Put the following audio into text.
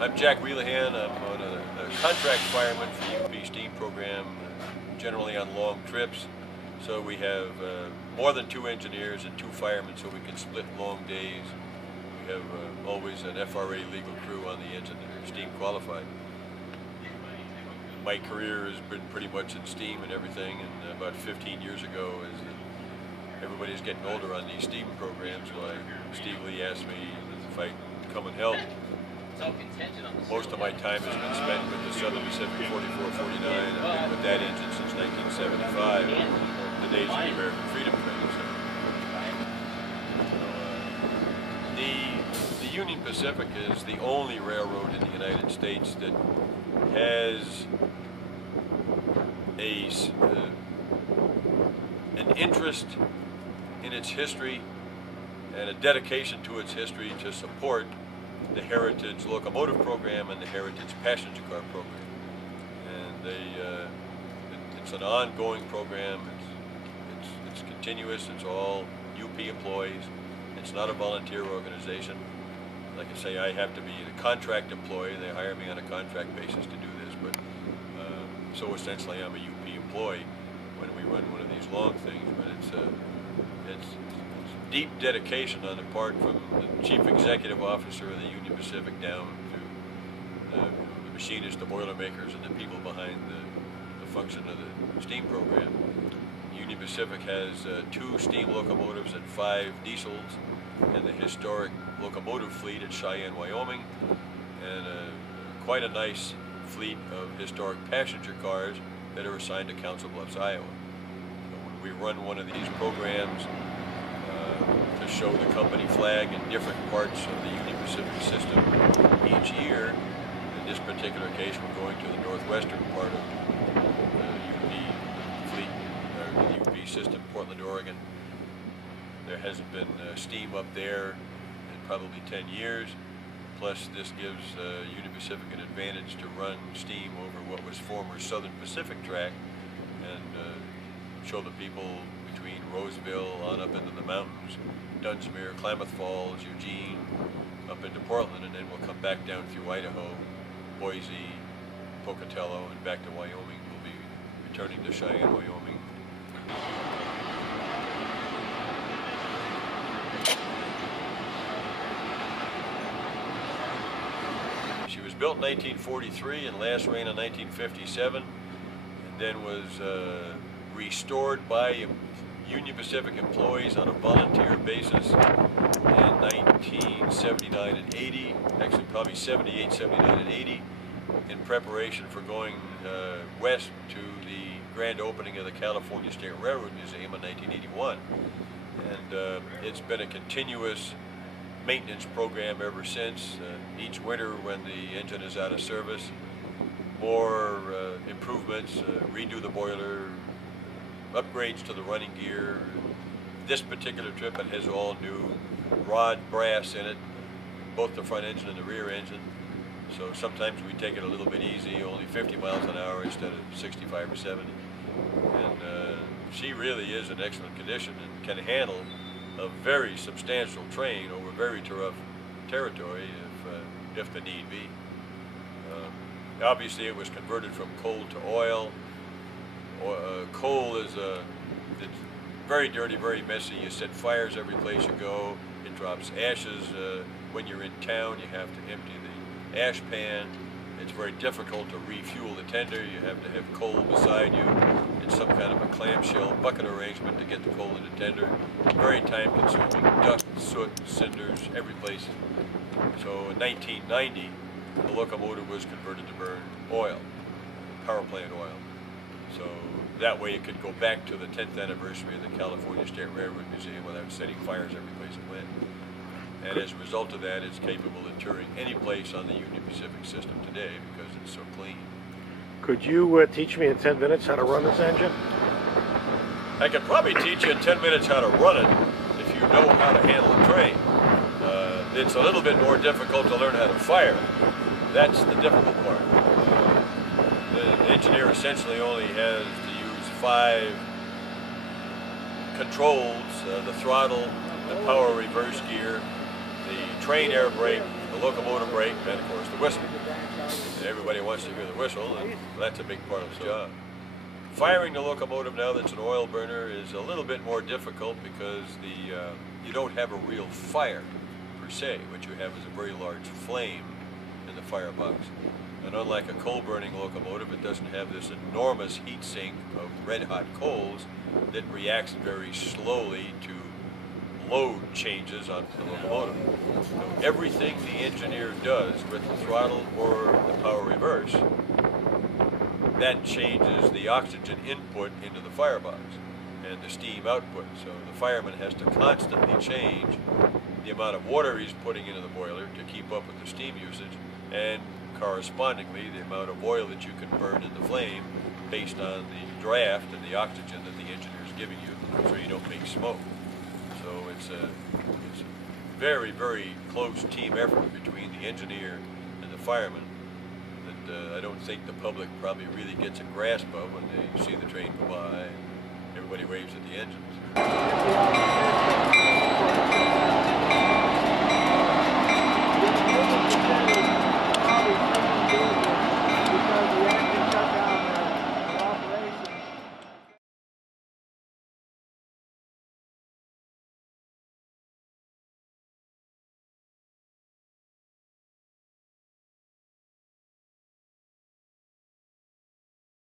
I'm Jack Wheelahan. I'm on a contract fireman for the UP steam program, generally on long trips. So we have more than 2 engineers and 2 firemen, so we can split long days. We have always an FRA legal crew on the engine that are steam qualified. My career has been pretty much in steam and everything, and about 15 years ago, as everybody's getting older on these steam programs, Steve Lee asked me if I come and help. Most of my time has been spent with the Southern Pacific 4449. I've been with that engine since 1975, the days of the American Freedom Train. The Union Pacific is the only railroad in the United States that has an interest in its history and a dedication to its history to support the Heritage Locomotive Program and the Heritage Passenger Car Program. And it's an ongoing program. It's continuous. It's all UP employees. It's not a volunteer organization. Like I say, I have to be a contract employee. They hire me on a contract basis to do this, but so essentially I'm a UP employee when we run one of these long things. But it's deep dedication on the part from the Chief Executive Officer of the Union Pacific down to the machinists, the Boilermakers, and the people behind the function of the steam program. Union Pacific has 2 steam locomotives and 5 diesels, and the historic locomotive fleet at Cheyenne, Wyoming, and quite a nice fleet of historic passenger cars that are assigned to Council Bluffs, Iowa. So when we run one of these programs to show the company flag in different parts of the Union Pacific system each year, in this particular case we're going to the northwestern part of the UP fleet, or the UP system, Portland, Oregon. There hasn't been steam up there in probably 10 years. Plus, this gives Union Pacific an advantage to run steam over what was former Southern Pacific track and show the people between Roseville on up into the mountains, Dunsmuir, Klamath Falls, Eugene, up into Portland, and then we'll come back down through Idaho, Boise, Pocatello, and back to Wyoming. We'll be returning to Cheyenne, Wyoming. She was built in 1943 and last ran in 1957, and then was restored by Union Pacific employees on a volunteer basis in 1979 and 80, actually probably 78, 79 and 80, in preparation for going west to the grand opening of the California State Railroad Museum in 1981. And it's been a continuous maintenance program ever since. Each winter when the engine is out of service, more improvements, redo the boiler, upgrades to the running gear. This particular trip, it has all new rod brass in it, both the front engine and the rear engine. So sometimes we take it a little bit easy, only 50 miles an hour instead of 65 or 70. And she really is in excellent condition and can handle a very substantial train over very rough territory if the need be. Obviously, it was converted from coal to oil. Coal is it's very dirty, very messy. You set fires every place you go. It drops ashes. When you're in town, you have to empty the ash pan. It's very difficult to refuel the tender. You have to have coal beside you in some kind of a clamshell bucket arrangement to get the coal in the tender. Very time consuming. Dust, soot, cinders, every place. So in 1990, the locomotive was converted to burn oil, power plant oil. So that way it could go back to the 10th anniversary of the California State Railroad Museum without setting fires every place it went. And as a result of that, it's capable of touring any place on the Union Pacific system today because it's so clean. Could you teach me in 10 minutes how to run this engine? I could probably teach you in 10 minutes how to run it if you know how to handle a train. It's a little bit more difficult to learn how to fire. That's the difficult part. The engineer essentially only has to use 5 controls, the throttle, the power reverse gear, the train air brake, the locomotive brake, and of course the whistle. And everybody wants to hear the whistle, and that's a big part of the job. Firing the locomotive now that's an oil burner is a little bit more difficult because you don't have a real fire per se. What you have is a very large flame in the firebox. And unlike a coal-burning locomotive, it doesn't have this enormous heat sink of red-hot coals that reacts very slowly to load changes on the locomotive. So everything the engineer does with the throttle or the power reverse, that changes the oxygen input into the firebox and the steam output. So the fireman has to constantly change the amount of water he's putting into the boiler to keep up with the steam usage, and correspondingly the amount of oil that you can burn in the flame based on the draft and the oxygen that the engineer is giving you, so you don't make smoke. So it's a very, very close team effort between the engineer and the fireman that I don't think the public probably really gets a grasp of when they see the train go by and everybody waves at the engines.